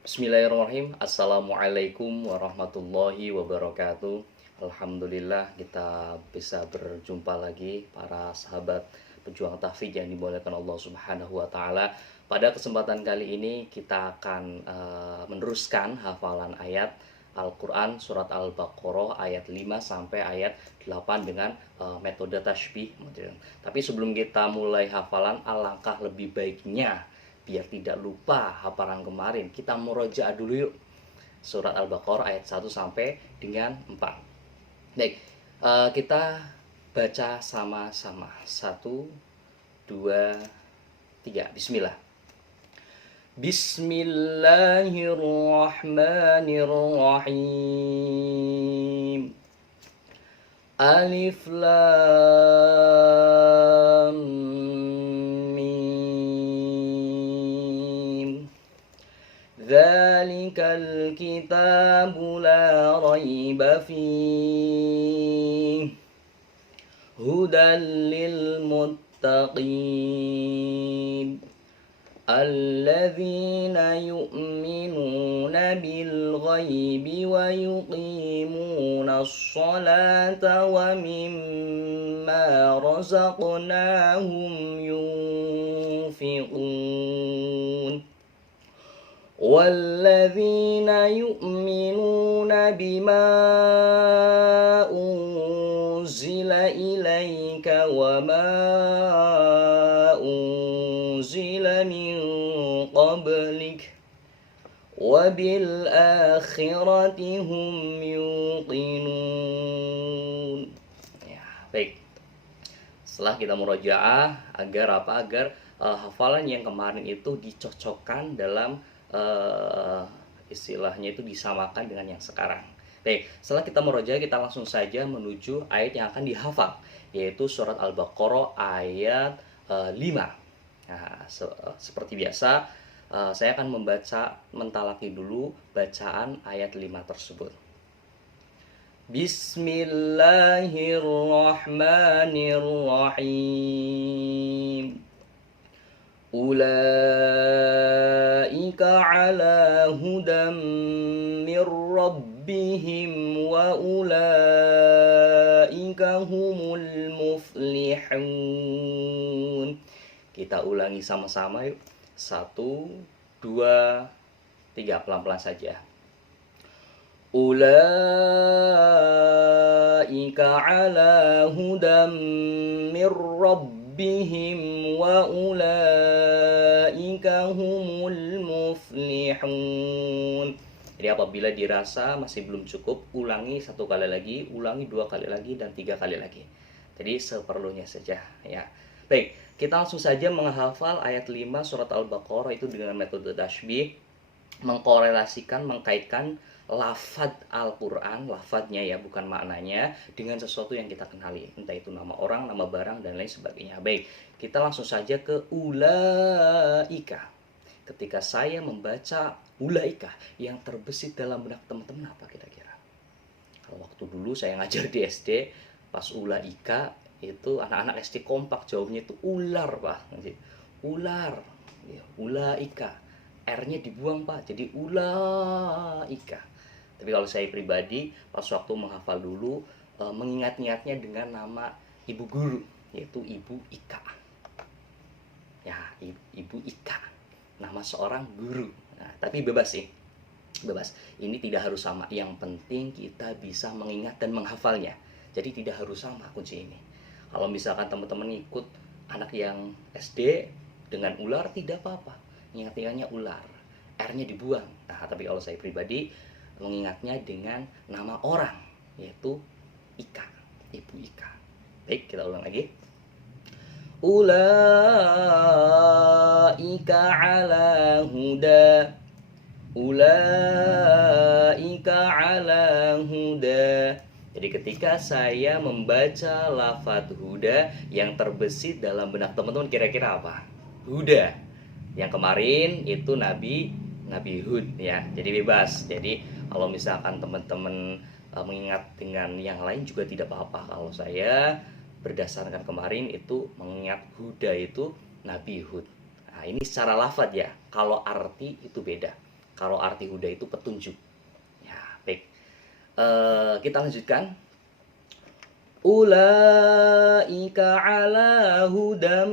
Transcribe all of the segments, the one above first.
Bismillahirrahmanirrahim. Assalamualaikum warahmatullahi wabarakatuh. Alhamdulillah kita bisa berjumpa lagi para sahabat pejuang tahfidz yang dimuliakan Allah Subhanahu wa taala. Pada kesempatan kali ini kita akan meneruskan hafalan ayat Al-Qur'an surat Al-Baqarah ayat 5 sampai ayat 8 dengan metode tasbih. Tapi sebelum kita mulai hafalan, alangkah lebih baiknya biar tidak lupa hafalan kemarin, kita murojaah dulu yuk. Surat Al-Baqarah ayat 1 sampai dengan 4. Baik, kita baca sama-sama. 1, 2, 3. Bismillah. Bismillahirrahmanirrahim. Alif lam mim. Dzalikal kitabu la raiba fihi hudan lil muttaqin alladzina yu'minuna bil ghaibi wa yuqimunas sholata wa mimma razaqnahum yunfiqun والذين يؤمنون بما أنزل إليك وما أنزل من قبلك وبالآخرة هم يوقنون. Ya, baik. Setelah kita murojaah agar apa? Agar hafalan yang kemarin itu dicocokkan dalam istilahnya itu disamakan dengan yang sekarang. Baik, setelah kita murojaah, kita langsung saja menuju ayat yang akan dihafal, yaitu surat Al-Baqarah ayat 5. Nah, seperti biasa, saya akan membaca mentalaki dulu bacaan ayat 5 tersebut. Bismillahirrahmanirrahim. Ulaika ala hudam mir rabbihim wa ulaika humul muflihun. Kita ulangi sama-sama yuk. 1, 2, 3, pelan-pelan saja. Ulaika ala hudam mir rabbihim wa ulaika humul muflihun. Jadi apabila dirasa masih belum cukup, ulangi 1 kali lagi, ulangi 2 kali lagi, dan 3 kali lagi. Jadi seperlunya saja ya. Baik, kita langsung saja menghafal ayat 5 surat Al-Baqarah itu dengan metode tasbih, mengkorelasikan, mengkaitkan lafad Al-Quran, lafadnya ya, bukan maknanya, dengan sesuatu yang kita kenali, entah itu nama orang, nama barang, dan lain sebagainya. Baik, kita langsung saja ke ulaika. Ketika saya membaca ulaika, yang terbesit dalam benak teman-teman apa kira-kira? Kalau waktu dulu saya ngajar di SD, pas ulaika itu anak-anak SD kompak jawabnya itu ular, Pak. Ular, ya, ulaika. R-nya dibuang, Pak, jadi ulaika. Tapi kalau saya pribadi, pas waktu menghafal dulu, mengingat-ingatnya dengan nama ibu guru, yaitu Ibu Ika. Ya, Ibu Ika, nama seorang guru. Nah, tapi bebas sih, bebas. Ini tidak harus sama, yang penting kita bisa mengingat dan menghafalnya. Jadi tidak harus sama kunci ini. Kalau misalkan teman-teman ikut anak yang SD dengan ular, tidak apa-apa, ingat-ingatnya ular, R-nya dibuang. Nah, tapi kalau saya pribadi mengingatnya dengan nama orang, yaitu Ika, Ibu Ika. Baik, kita ulang lagi. Ulaika ala huda. Ulaika ala huda. Jadi ketika saya membaca lafaz huda, yang terbesit dalam benak teman-teman kira-kira apa? Huda. Yang kemarin itu Nabi Hud ya. Jadi bebas. Jadi kalau misalkan teman-teman mengingat dengan yang lain juga tidak apa-apa. Kalau saya berdasarkan kemarin itu mengingat Huda itu Nabi Hud. Nah, ini secara lafaz ya. Kalau arti itu beda. Kalau arti huda itu petunjuk. Ya, baik. Kita lanjutkan. Ulaika ala hudam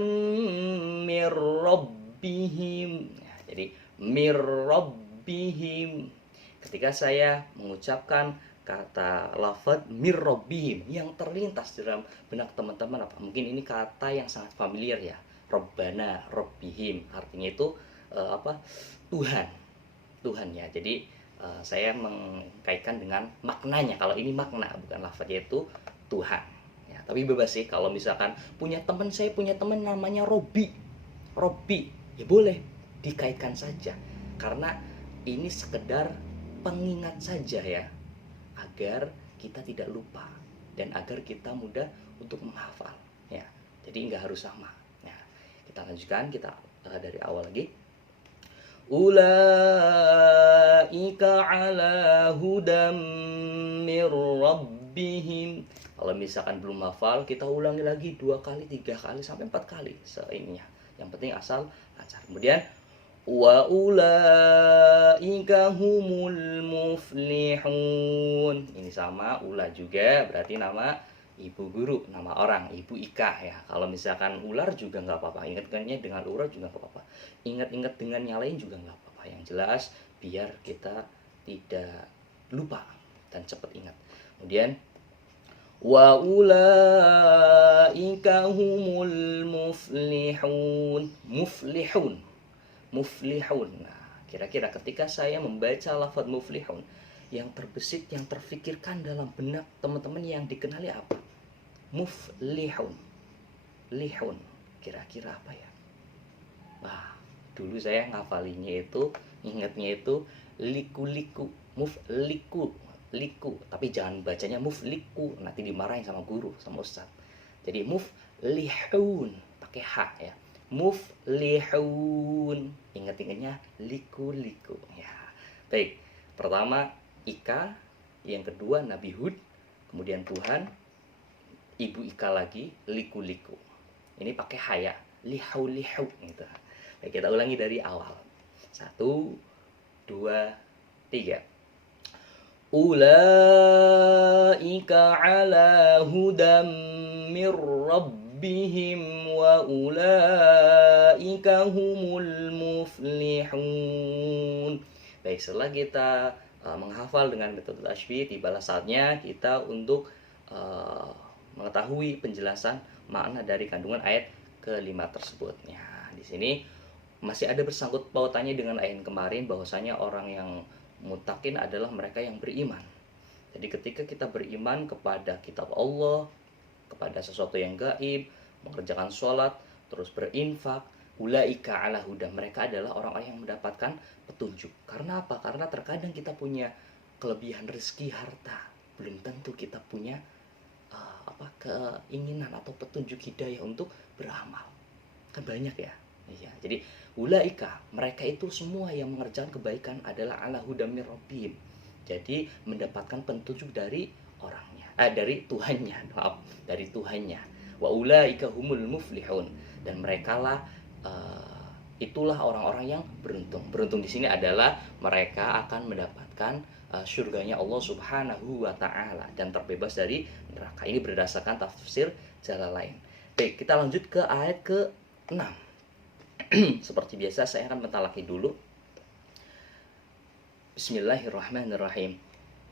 mir rabbihim. Ya, jadi mir rabbihim. Ketika saya mengucapkan kata lafaz mir rabbihim yang terlintas dalam benak teman-teman apa? Mungkin ini kata yang sangat familiar ya. Rabbana, rabbihim. Artinya itu apa? Tuhan. Tuhan ya. Jadi saya mengkaitkan dengan maknanya. Kalau ini makna bukan lafaz, yaitu Tuhan ya. Tapi bebas sih, kalau misalkan saya punya teman namanya Robi, ya boleh dikaitkan saja, karena ini sekedar pengingat saja ya, agar kita tidak lupa dan agar kita mudah untuk menghafal ya. Jadi nggak harus sama ya. Kita lanjutkan, kita dari awal lagi. Ulaika ala hudam mir rabbihim. Kalau misalkan belum hafal, kita ulangi lagi 2 kali, 3 kali, sampai 4 kali seininya. Yang penting asal lancar. Kemudian wa ulaika humul muflihun. Ini sama ula juga, berarti nama ibu guru, nama orang, ibu Ika ya. Kalau misalkan ular juga nggak apa-apa, ingat-ingatnya dengan ular juga nggak apa-apa, ingat-ingat dengan yang lain juga nggak apa-apa. Yang jelas biar kita tidak lupa dan cepat ingat. Kemudian wa ulaika humul muflihun. Muflihun. Nah, kira-kira ketika saya membaca lafaz muflihun, yang terbesit, yang terfikirkan dalam benak teman-teman yang dikenali apa? Muflihun. Lihun. Kira-kira apa ya? Wah, dulu saya ngafalinya itu, ingatnya itu liku-liku. Mufliku. Liku, tapi jangan bacanya mufliku, nanti dimarahin sama guru, sama ustaz. Jadi muflihun pakai h ya. Muflihun, ingat-ingatnya liku-liku ya. Baik, pertama Ika, yang kedua Nabi Hud, kemudian Tuhan, ibu Ika lagi, liku-liku. Ini pakai h ya, lihu-lihu gitu. Baik, kita ulangi dari awal. 1, 2, 3. Ulaika ala hudam mir rabbihim wa ulaika humul muflihun. Baik, setelah kita menghafal dengan metode tashbih, tibalah saatnya kita untuk mengetahui penjelasan makna dari kandungan ayat ke-5 tersebut. Ya, di sini masih ada bersangkut pautannya dengan ayat kemarin, bahwasanya orang yang mutakin adalah mereka yang beriman. Jadi ketika kita beriman kepada kitab Allah, kepada sesuatu yang gaib, mengerjakan sholat, terus berinfak, ulaika ala huda, mereka adalah orang-orang yang mendapatkan petunjuk. Karena apa? Karena terkadang kita punya kelebihan rezeki harta, belum tentu kita punya keinginan atau petunjuk hidayah untuk beramal. Kan banyak ya. Iya, jadi ulaika, mereka itu semua yang mengerjakan kebaikan adalah ala hudam mir rabbihim. Jadi mendapatkan petunjuk dari orangnya, dari Tuhannya, maaf, dari Tuhannya. Wa ulaika humul muflihun, dan merekalah itulah orang-orang yang beruntung. Beruntung di sini adalah mereka akan mendapatkan surganya Allah Subhanahu wa taala dan terbebas dari neraka. Ini berdasarkan tafsir Jalalain. Baik, kita lanjut ke ayat ke-6. Seperti biasa saya akan mentalaki dulu. Bismillahirrahmanirrahim.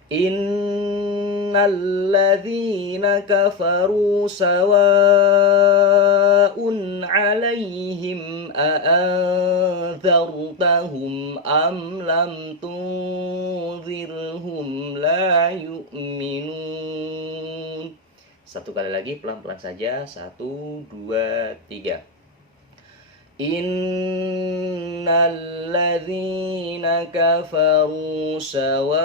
Innal ladzina kafaru sawa'un 'alaihim a'anzartahum am lam tunzirhum la yu'minun. Satu kali lagi, pelan-pelan saja. 1, 2, 3. Innal ladzina kafaru sawa'un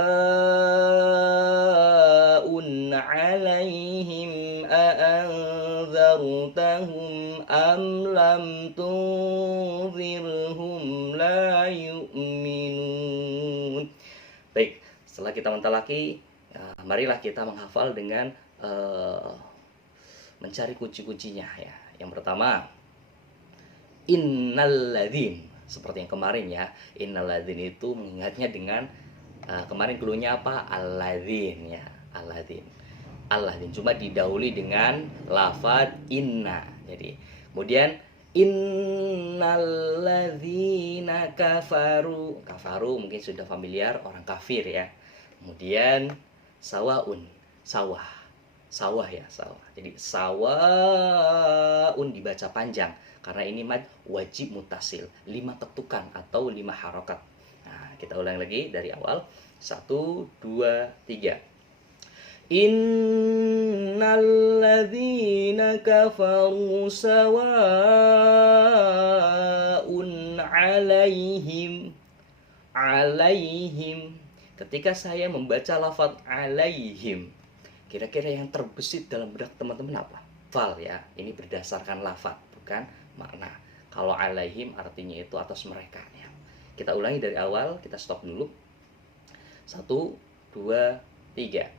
'alaihim a'anzartahum am lam tunzirhum la yu'minun. Baik, setelah kita mentalaki, marilah kita menghafal dengan mencari kunci-kuncinya ya. Yang pertama, innal ladzin. seperti yang kemarin ya. Innalladzin itu mengingatnya dengan kemarin cluenya apa? Alladzin ya, alladzin. Alladzin cuma didahului dengan lafaz inna. Jadi, kemudian innalladzina kafaru. Kafaru mungkin sudah familiar, orang kafir ya. Kemudian sawaun, sawah. Sawah ya, sawah. Jadi sawaun dibaca panjang karena ini mad wajib mutasil, 5 ketukan atau 5 harokat. Nah, kita ulang lagi dari awal. 1 2 3. Innalladzina kafaru sawaun alaihim. Alaihim. Ketika saya membaca lafaz alaihim, kira-kira yang terbesit dalam benak teman-teman apa? Fal ya, ini berdasarkan lafaz, bukan makna. Kalau alaihim artinya itu atas mereka ya. Kita ulangi dari awal, kita stop dulu. 1 2 3.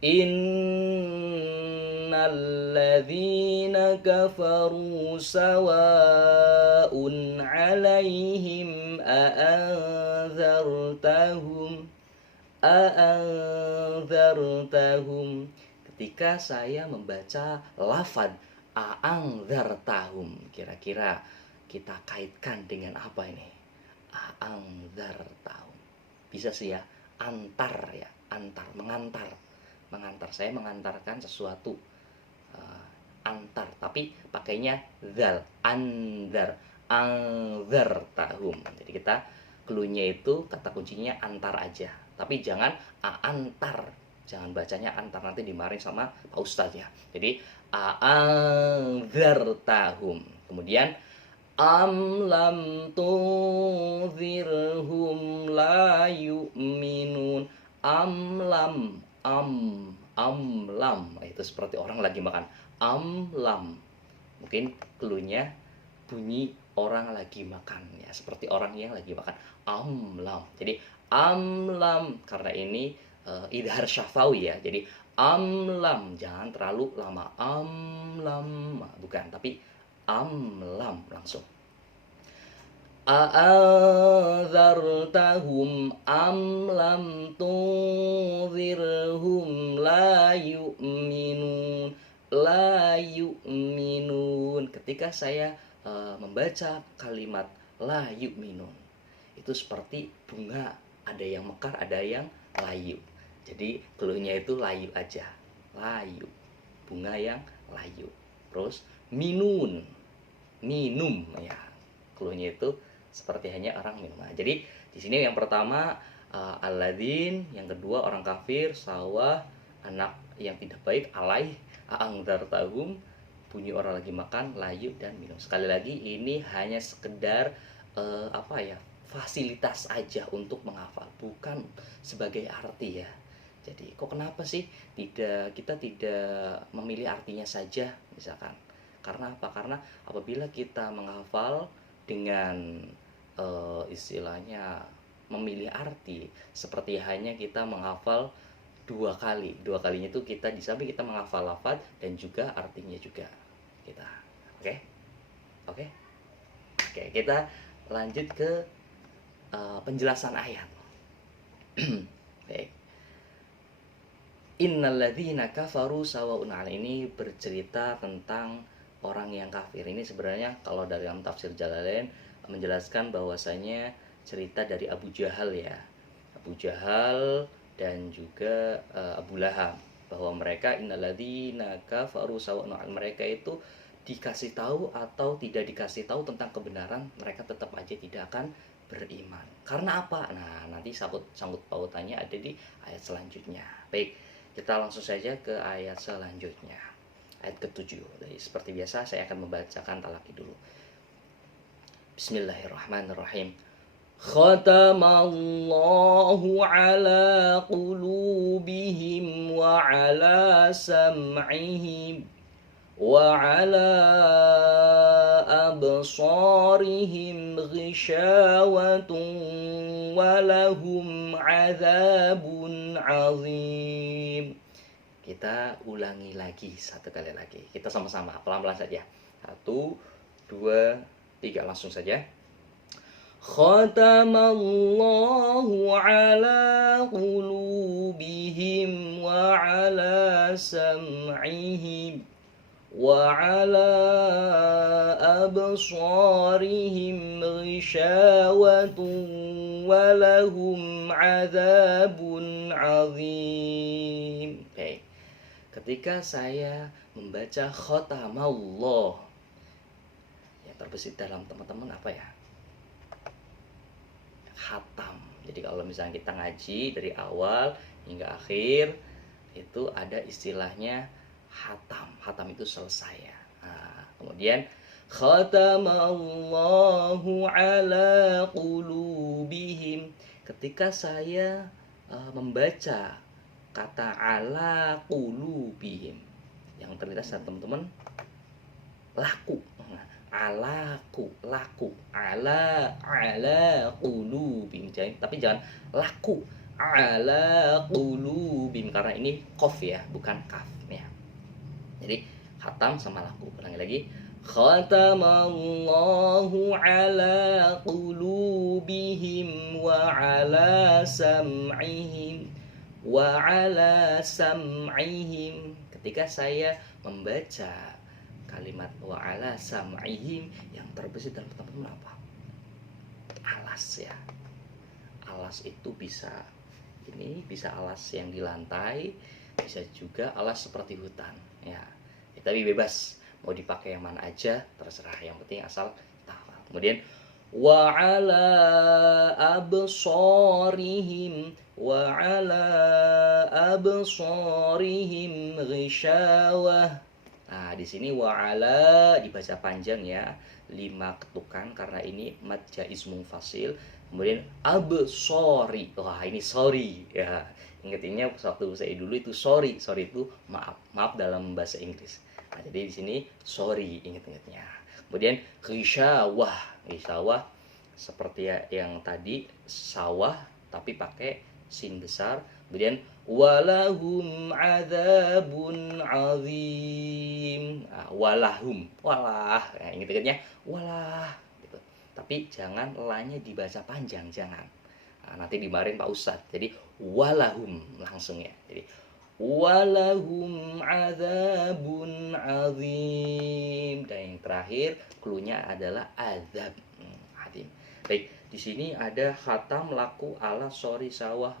Innalladzina kafaru sawaun alaihim a'anzartahum. Ketika saya membaca lafaz a'anzartahum, kira-kira kita kaitkan dengan apa ini? A'anzartahum. Bisa sih ya, antar ya, antar, mengantar. Saya mengantarkan sesuatu, antar, tapi pakainya zal, anzar tahum. Jadi kita cluenya itu kata kuncinya antar aja, tapi jangan antar, jangan bacanya antar, nanti dimarahin sama Pak Ustadz ya. Jadi anzar tahum. Kemudian am lam tunzirhum la yu'minun. Am lam, lam, itu seperti orang lagi makan. Am lam, mungkin cluenya bunyi orang lagi makan ya, seperti orang yang lagi makan. Am lam. Jadi am lam karena ini idhar syafawi ya. Jadi am lam, jangan terlalu lama. Am lam, bukan, tapi am lam langsung. A'anzartahum am lam tunzirhum la yu'minun. La yu'minun. Ketika saya membaca kalimat la yu'minun, itu seperti bunga, ada yang mekar, ada yang layu. Jadi cluenya itu layu aja. Layu, bunga yang layu. Terus minun, minum ya. Cluenya itu seperti hanya orang minum. Nah, jadi di sini yang pertama alladzin, yang kedua orang kafir, sawah, anak yang tidak baik, alai, a'anzartahum, bunyi orang lagi makan, layu, dan minum. Sekali lagi ini hanya sekedar fasilitas aja untuk menghafal, bukan sebagai arti ya. Jadi kok kenapa sih kita tidak memilih artinya saja misalkan? Karena apa? Karena apabila kita menghafal dengan istilahnya memilih arti, seperti hanya kita menghafal 2 kali. 2 kalinya itu kita di samping kita menghafal lafaz dan juga artinya juga kita. Oke, kita lanjut ke penjelasan ayat. Baik. Innalladzina kafaru sawaun alaihim, ini bercerita tentang orang yang kafir. Ini sebenarnya kalau dalam tafsir Jalalain menjelaskan bahwasanya cerita dari Abu Jahal ya. Abu Jahal dan juga Abu Lahab, bahwa mereka innalladzina kafaru sawaun alaihim, mereka itu dikasih tahu atau tidak dikasih tahu tentang kebenaran, mereka tetap aja tidak akan beriman. Karena apa? Nah, nanti sangkut pautannya ada di ayat selanjutnya. Baik, kita langsung saja ke ayat selanjutnya. Ayat ke-7. Jadi seperti biasa saya akan membacakan talaki dulu. Bismillahirrahmanirrahim. Khatamallahu ala qulubihim wa ala sam'ihim wa ala absarihim ghishawatun wa lahum adzabun azim. Kita ulangi lagi satu kali lagi. Kita sama-sama pelan-pelan saja. 1 2 3 langsung saja. Khatamallahu ala qulubihim wa ala sam'ihim wa ala absarihim ghishawatun wa lahum adzabun azim. Baik. Ketika saya membaca khatamallah, yang terbesit dalam teman-teman apa ya? Khatam. Jadi kalau misalnya kita ngaji dari awal hingga akhir, itu ada istilahnya khatam. Khatam itu selesai ya. Nah, kemudian khatamallahu ala qulubihim. Ketika saya membaca kata ala qulubihim, yang terlintas teman-teman laku. Alaku, laku, ala qulubihim. Tapi jangan laku, ala qulubihim, karena ini qaf ya, bukan kaf ya. Jadi khatam sama laku. Ulangi lagi. Khatamallahu ala qulubihim wa ala sam'ihim wa ala sam'ihim. Ketika saya membaca kalimat wa ala sam'ihim, yang terbesit dalam teman-teman apa? Alas ya. Alas itu bisa ini, bisa alas yang di lantai, bisa juga alas seperti hutan ya. Tapi bebas mau dipakai yang mana aja, terserah, yang penting asal tahu. Kemudian wa ala absarihim wa ala absarihim ghishawah. Nah, di sini wa'ala dibaca panjang ya, 5 ketukan karena ini mad jaiz munfasil. Kemudian absori, wah ini sorry ya. Ingat-ingatnya waktu saya dulu itu sorry itu maaf dalam bahasa Inggris. Nah, jadi di sini sorry, ingat-ingatnya. Kemudian ghisyawah seperti yang tadi sawah tapi pakai sin besar. Kemudian walahum adzabun azim. Nah, walahum, walah. Nah, ingat-ingatnya walah gitu. Tapi jangan lanya dibaca panjang, jangan. Nah, nanti dimarahin Pak Ustadz. Jadi walahum langsung ya. Jadi walahum adzabun azim. Dan yang terakhir cluenya adalah azab azim. Baik, di sini ada khatam laku ala sori sawah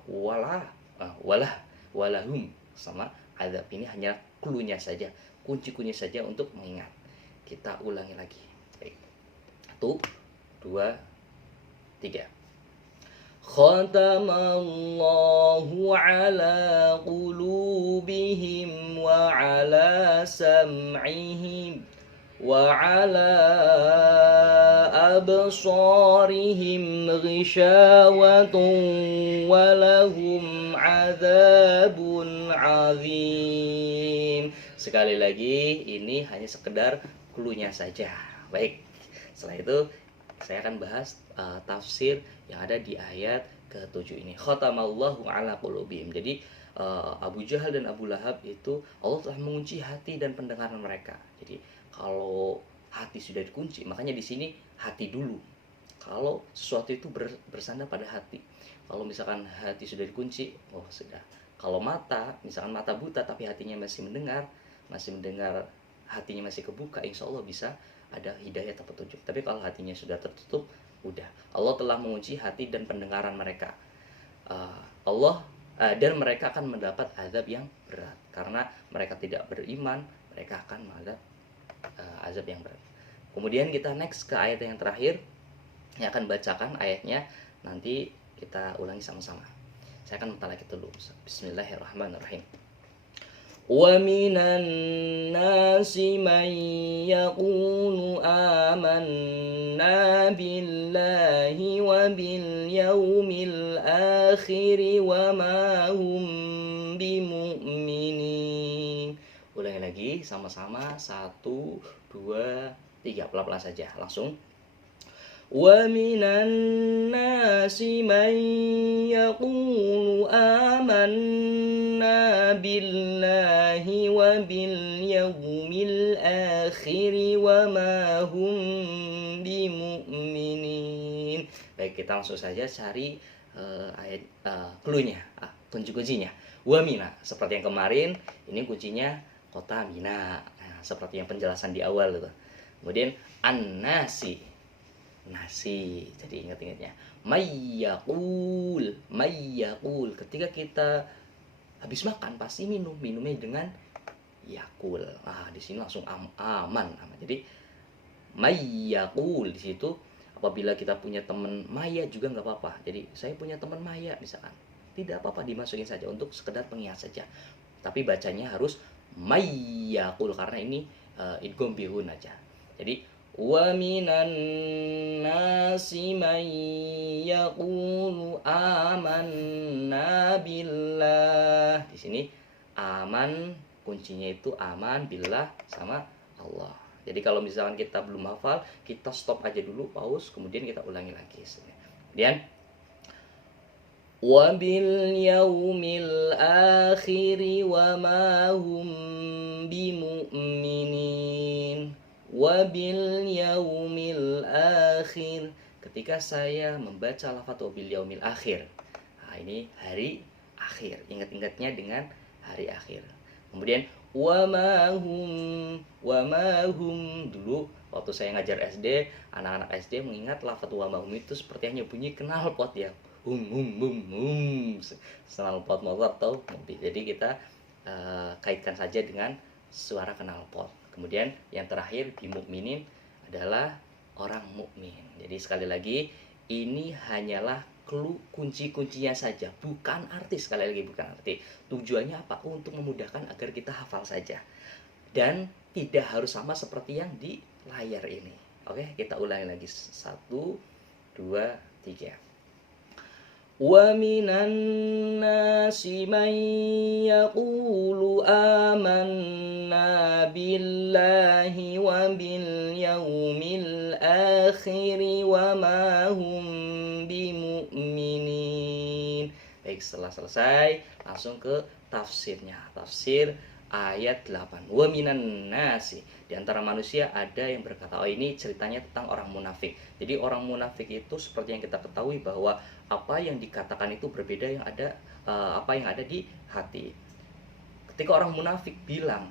walahum sama azab. Ini hanya cluenya saja, kunci-kunci saja untuk mengingat. Kita ulangi lagi. Baik. 1, 2, 3. Khatamallahu ala qulubihim wa ala sam'ihim wa ala absarihim ghishawatun wa lahum adzabun azim. Sekali lagi, ini hanya sekedar cluenya saja. Baik, setelah itu saya akan bahas tafsir yang ada di ayat ke-7 ini. Khatamallahu ala qulubihim. Jadi Abu Jahal dan Abu Lahab itu Allah telah mengunci hati dan pendengaran mereka. Jadi kalau hati sudah dikunci, makanya di sini hati dulu. Kalau sesuatu itu bersandar pada hati. Kalau misalkan hati sudah dikunci, oh sudah. Kalau mata, misalkan mata buta tapi hatinya masih mendengar, hatinya masih kebuka, insya Allah bisa ada hidayah atau petunjuk. Tapi kalau hatinya sudah tertutup, udah. Allah telah mengunci hati dan pendengaran mereka. Dan mereka akan mendapat azab yang berat karena mereka tidak beriman, mereka akan mendapat azab yang berat. Kemudian kita next ke ayat yang terakhir, yang akan bacakan ayatnya, nanti kita ulangi sama-sama. Saya akan mentalaki dulu. Bismillahirrahmanirrahim. Wa minan nasi man yaqulu amanna billahi wa bil yaumil akhir wa ma hum bimu'minin. Ulangi lagi sama-sama. 1, 2, 3. Pelan-pelan saja, langsung. Wa minan nasi man yaqulu amanna billahi wa bil yaumil akhir wa ma hum bimu'minin. Baik, kita langsung saja cari ayat clue-nya, kunci-kuncinya. Wa mina, seperti yang kemarin, ini kuncinya kota Mina. Nah, seperti yang penjelasan di awal itu. Kemudian an-nasi, nasi. Jadi ingat-ingatnya. Mayyaqul, mayyaqul. Ketika kita habis makan pasti minumnya dengan yakul. Di sini langsung aman. Jadi mayyaqul di situ apabila kita punya teman maya juga nggak apa-apa. Jadi saya punya teman maya misalkan, tidak apa-apa dimasukin saja untuk sekedar pengingat saja. Tapi bacanya harus mayyaqul karena ini idgham bihun aja. Jadi wa minan nasi may yaqulu amanna billah. Di sini aman kuncinya itu aman billah sama Allah. Jadi kalau misalkan kita belum hafal, kita stop aja dulu, pause, kemudian kita ulangi lagi. Kemudian wabil yaumil akhiri wa ma hum bimu'minin. Wabil yaumil akhir, ketika saya membaca lafaz wabil yaumil akhir. Ini hari akhir. Ingat-ingatnya dengan hari akhir. Kemudian wa ma hum dulu waktu saya ngajar SD, anak-anak SD mengingat lafaz wa ma hum itu seperti hanya bunyi knalpot ya. Knalpot motor atau mobil. Jadi kita kaitkan saja dengan suara knalpot. Kemudian yang terakhir di mukminin adalah orang mukmin. Jadi sekali lagi ini hanyalah clue kunci-kuncinya saja, bukan arti. Sekali lagi bukan arti. Tujuannya apa? Untuk memudahkan agar kita hafal saja. Dan tidak harus sama seperti yang di layar ini. Oke, kita ulangi lagi. 1, 2, 3. Wa minan nasi man yaqulu amanna billahi wa bil yaumil akhir wa ma hum bimu'minin. Baik, setelah selesai langsung ke tafsirnya. Tafsir ayat 8. Wa minan nasi, di antara manusia ada yang berkata, ini ceritanya tentang orang munafik. Jadi orang munafik itu seperti yang kita ketahui bahwa apa yang dikatakan itu berbeda yang ada apa yang ada di hati. Ketika orang munafik bilang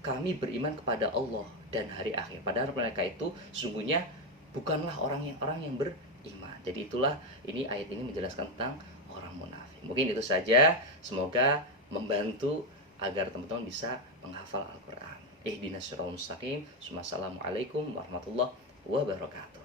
kami beriman kepada Allah dan hari akhir, padahal mereka itu sesungguhnya bukanlah orang yang beriman. Jadi itulah ini ayat ini menjelaskan tentang orang munafik. Mungkin itu saja, semoga membantu agar teman-teman bisa menghafal Al-Qur'an. Ihdinas siratal mustaqim. Assalamualaikum warahmatullahi wabarakatuh.